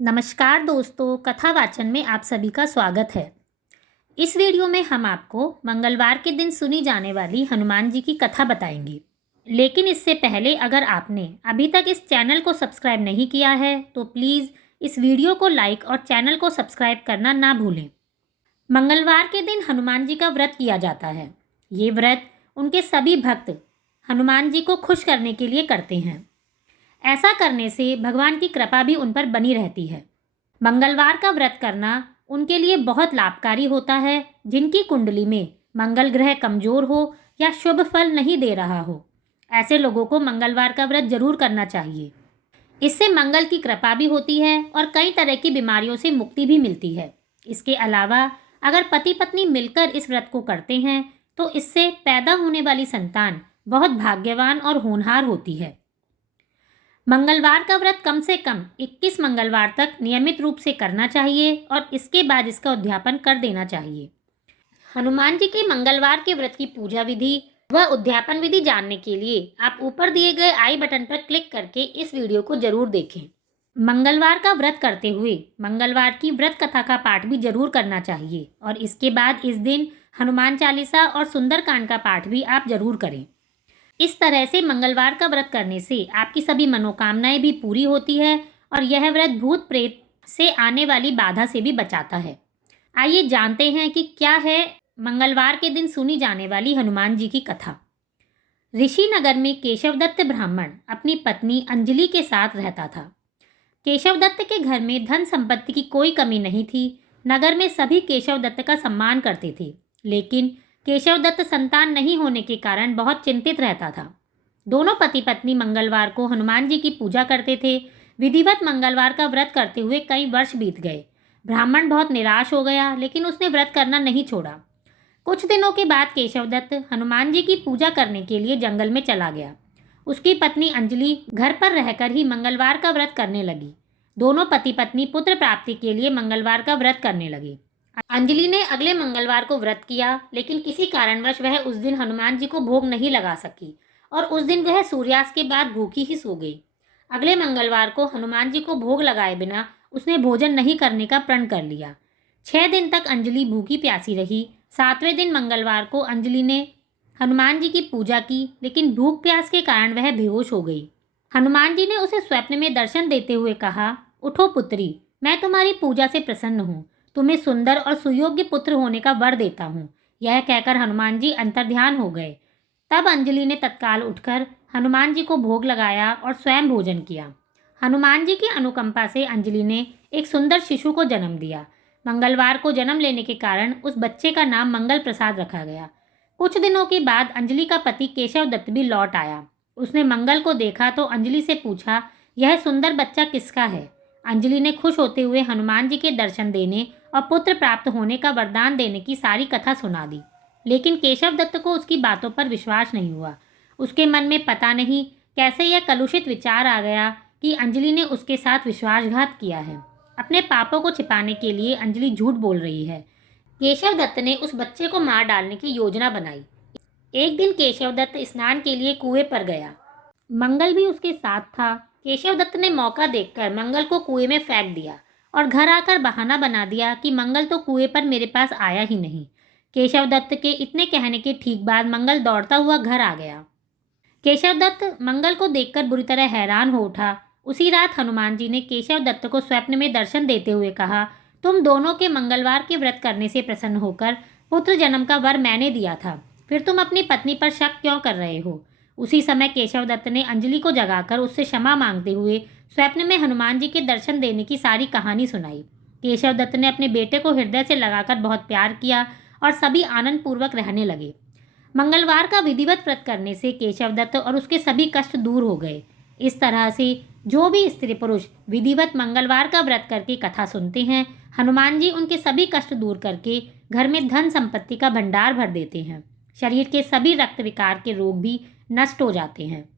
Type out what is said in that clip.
नमस्कार दोस्तों, कथा वाचन में आप सभी का स्वागत है। इस वीडियो में हम आपको मंगलवार के दिन सुनी जाने वाली हनुमान जी की कथा बताएंगे। लेकिन इससे पहले अगर आपने अभी तक इस चैनल को सब्सक्राइब नहीं किया है तो प्लीज़ इस वीडियो को लाइक और चैनल को सब्सक्राइब करना ना भूलें। मंगलवार के दिन हनुमान जी का व्रत किया जाता है। ये व्रत उनके सभी भक्त हनुमान जी को खुश करने के लिए करते हैं। ऐसा करने से भगवान की कृपा भी उन पर बनी रहती है। मंगलवार का व्रत करना उनके लिए बहुत लाभकारी होता है जिनकी कुंडली में मंगल ग्रह कमजोर हो या शुभ फल नहीं दे रहा हो। ऐसे लोगों को मंगलवार का व्रत जरूर करना चाहिए। इससे मंगल की कृपा भी होती है और कई तरह की बीमारियों से मुक्ति भी मिलती है। इसके अलावा अगर पति पत्नी मिलकर इस व्रत को करते हैं तो इससे पैदा होने वाली संतान बहुत भाग्यवान और होनहार होती है। मंगलवार का व्रत कम से कम 21 मंगलवार तक नियमित रूप से करना चाहिए और इसके बाद इसका उद्यापन कर देना चाहिए। हनुमान जी के मंगलवार के व्रत की पूजा विधि व उद्यापन विधि जानने के लिए आप ऊपर दिए गए आई बटन पर क्लिक करके इस वीडियो को जरूर देखें। मंगलवार का व्रत करते हुए मंगलवार की व्रत कथा का पाठ भी जरूर करना चाहिए और इसके बाद इस दिन हनुमान चालीसा और सुंदरकांड का पाठ भी आप जरूर करें। इस तरह से मंगलवार का व्रत करने से आपकी सभी मनोकामनाएं भी पूरी होती है और यह व्रत भूत प्रेत से आने वाली बाधा से भी बचाता है। आइए जानते हैं कि क्या है मंगलवार के दिन सुनी जाने वाली हनुमान जी की कथा। ऋषि नगर में केशवदत्त ब्राह्मण अपनी पत्नी अंजलि के साथ रहता था। केशवदत्त के घर में धन संपत्ति की कोई कमी नहीं थी। नगर में सभी केशवदत्त का सम्मान करते थे, लेकिन केशवदत्त संतान नहीं होने के कारण बहुत चिंतित रहता था। दोनों पति पत्नी मंगलवार को हनुमान जी की पूजा करते थे। विधिवत मंगलवार का व्रत करते हुए कई वर्ष बीत गए। ब्राह्मण बहुत निराश हो गया, लेकिन उसने व्रत करना नहीं छोड़ा। कुछ दिनों के बाद केशवदत्त हनुमान जी की पूजा करने के लिए जंगल में चला गया। उसकी पत्नी अंजलि घर पर रहकर ही मंगलवार का व्रत करने लगी। दोनों पति पत्नी पुत्र प्राप्ति के लिए मंगलवार का व्रत करने लगे। अंजलि ने अगले मंगलवार को व्रत किया, लेकिन किसी कारणवश वह उस दिन हनुमान जी को भोग नहीं लगा सकी और उस दिन वह सूर्यास्त के बाद भूखी ही सो गई। अगले मंगलवार को हनुमान जी को भोग लगाए बिना उसने भोजन नहीं करने का प्रण कर लिया। 6 दिन तक अंजलि भूखी प्यासी रही। 7वें दिन मंगलवार को अंजलि ने हनुमान जी की पूजा की, लेकिन भूख प्यास के कारण वह बेहोश हो गई। हनुमान जी ने उसे स्वप्न में दर्शन देते हुए कहा, उठो पुत्री, मैं तुम्हारी पूजा से प्रसन्न हूँ। तुम्हें सुंदर और सुयोग्य पुत्र होने का वर देता हूँ। यह कहकर हनुमान जी अंतर्ध्यान हो गए। तब अंजलि ने तत्काल उठकर हनुमान जी को भोग लगाया और स्वयं भोजन किया। हनुमान जी की अनुकंपा से अंजलि ने एक सुंदर शिशु को जन्म दिया। मंगलवार को जन्म लेने के कारण उस बच्चे का नाम मंगल प्रसाद रखा गया। कुछ दिनों के बाद अंजलि का पति केशवदत्त भी लौट आया। उसने मंगल को देखा तो अंजलि से पूछा, यह सुंदर बच्चा किसका है? अंजलि ने खुश होते हुए हनुमान जी के दर्शन देने और पुत्र प्राप्त होने का वरदान देने की सारी कथा सुना दी। लेकिन केशवदत्त को उसकी बातों पर विश्वास नहीं हुआ। उसके मन में पता नहीं कैसे यह कलुषित विचार आ गया कि अंजलि ने उसके साथ विश्वासघात किया है। अपने पापों को छिपाने के लिए अंजलि झूठ बोल रही है। केशवदत्त ने उस बच्चे को मार डालने की योजना बनाई। एक दिन केशवदत्त स्नान के लिए कुएं पर गया। मंगल भी उसके साथ था। केशवदत्त ने मौका देखकर मंगल को कुएं में फेंक दिया और घर आकर बहाना बना दिया कि मंगल तो कुएं पर मेरे पास आया ही नहीं। केशवदत्त के इतने कहने के ठीक बाद मंगल दौड़ता हुआ घर आ गया। केशवदत्त मंगल को देखकर बुरी तरह हैरान हो उठा। उसी रात हनुमान जी ने केशवदत्त को स्वप्न में दर्शन देते हुए कहा, तुम दोनों के मंगलवार के व्रत करने से प्रसन्न होकर पुत्र जन्म का वर मैंने दिया था, फिर तुम अपनी पत्नी पर शक क्यों कर रहे हो? उसी समय केशवदत्त ने अंजलि को जगाकर उससे क्षमा मांगते हुए स्वप्न में हनुमान जी के दर्शन देने की सारी कहानी सुनाई। केशवदत्त ने अपने बेटे को हृदय से लगाकर बहुत प्यार किया और सभी आनंद पूर्वक रहने लगे। मंगलवार का विधिवत व्रत करने से केशवदत्त और उसके सभी कष्ट दूर हो गए। इस तरह से जो भी स्त्री पुरुष विधिवत मंगलवार का व्रत करके कथा सुनते हैं, हनुमान जी उनके सभी कष्ट दूर करके घर में धन संपत्ति का भंडार भर देते हैं। शरीर के सभी रक्त विकार के रोग भी नष्ट हो जाते हैं।